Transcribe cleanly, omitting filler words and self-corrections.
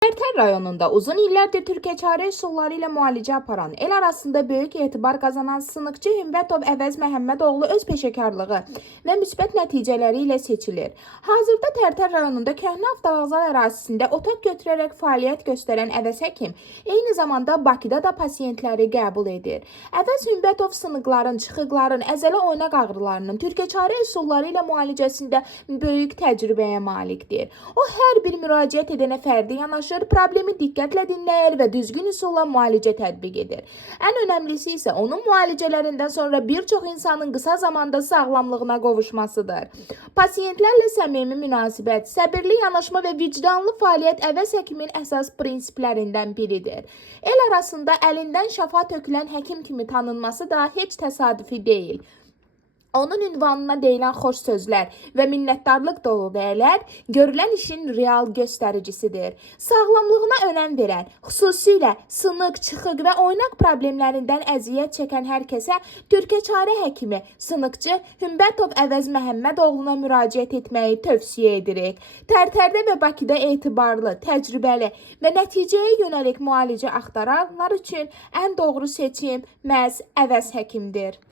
Tərtər rayonunda uzun illərdir Türkçə üsulları ilə müalicə aparan, el arasında böyük etibar qazanan sınıqçı Hümbətov Əvəz Məhəmmədoğlu öz peşəkarlığı və müsbət nəticələri ilə seçilir. Hazırda Tərtər rayonunda köhnə avtovağzal ərazisində otaq götürərək fəaliyyət göstərən Əvəz həkim eyni zamanda Bakıda da pasiyentləri qəbul edir. Əvəz Hümbətov sınıqların, çıxıqların, əzələ oynaq ağrılarının Türkçə üsulları ilə müalicəsində böyük təcrübəyə malikdir. O hər bir müraciət edənə fərdi yanaşır, problemi diqqətlə dinləyir və düzgün üsulla müalicə tətbiq edir. Ən önəmlisi isə onun müalicələrindən sonra bir çox insanın qısa zamanda sağlamlığına qovuşmasıdır. Pasiyentlərlə səmimi münasibət, səbirli yanaşma və vicdanlı fəaliyyət Əvəz həkimin əsas prinsiplərindən biridir. El arasında əlindən şəfa tökülən həkim kimi tanınması da heç təsadüfi deyil. Onun ünvanına deyilən xoş sözlər və minnətdarlıq dolu dəyərlər görülən işin real göstəricisidir. Sağlamlığına önəm verən, xüsusilə sınıq, çıxıq və oynaq problemlərindən əziyyət çəkən hər kəsə Türkçə həkimi, sınıqçı Hümbətov Əvəz Məhəmmədoğluna müraciət etməyi tövsiyə edirik. Tərtərdə və Bakıda etibarlı, təcrübəli və nəticəyə yönəlik müalicə axtaranlar üçün ən doğru seçim məhz Əvəz həkimdir.